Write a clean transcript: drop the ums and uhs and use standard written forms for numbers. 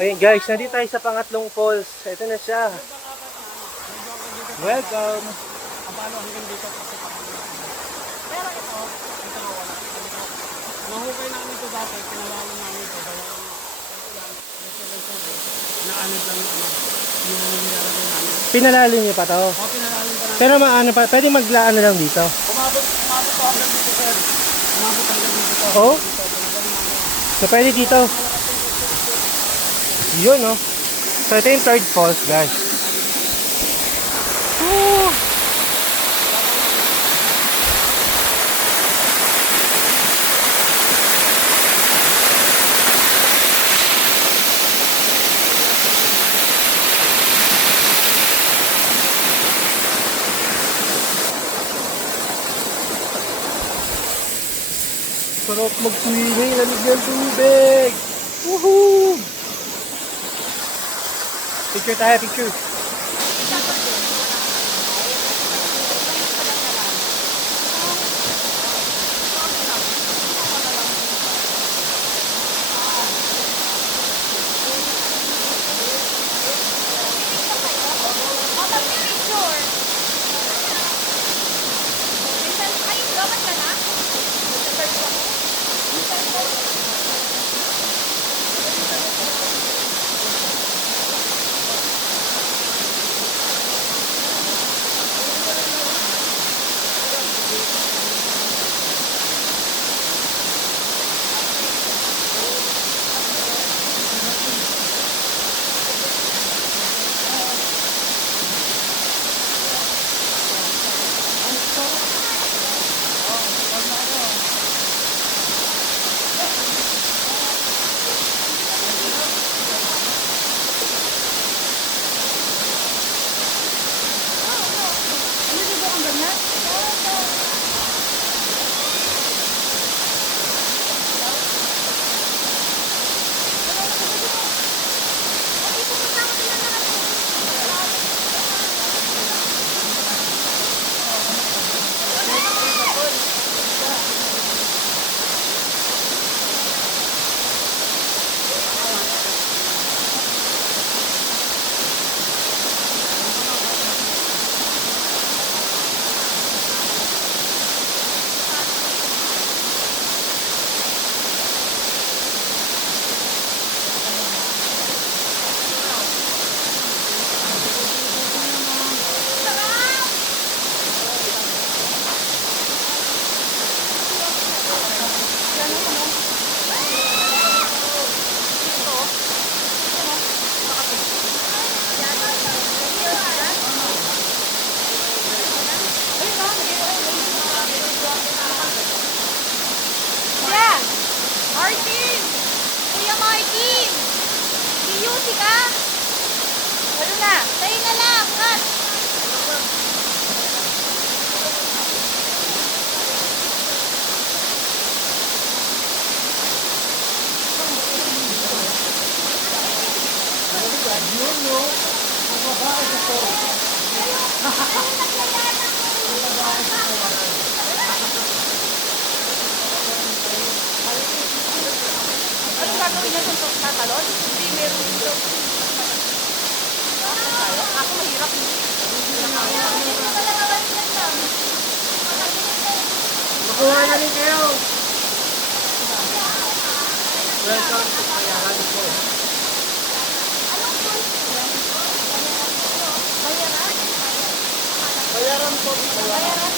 Ayun guys, nandito tayo sa pangatlong falls. Ito na siya. Welcome. Abalo hanggang dito kasi pero ito nga wala. Nahukay namin ito dati, pinalaman namin ito. Naanid lang yung nilalagay namin. Pinalalim niyo pa to. O, pinalaman pa namin. Pero maano pa, pwede maglaan na lang dito. Umabot to hanggang dito, sir. Umabot hanggang dito. Oh? So pwede dito. Yun, no? So ito yung third falls, guys. Woo! Sarap mag-swimming, lamig ng tubig. Woohoo! Picture tayo, picture. Martin! Kuya Martin! Siyusi ka? Ano na? Tayo na lang! Cut! Anong gagawin niya kung tatalon? Hindi, meron dito. Ako mahirap. Makuha na rin kayo. Welcome to Bayaran po. Bayaran po. Bayaran.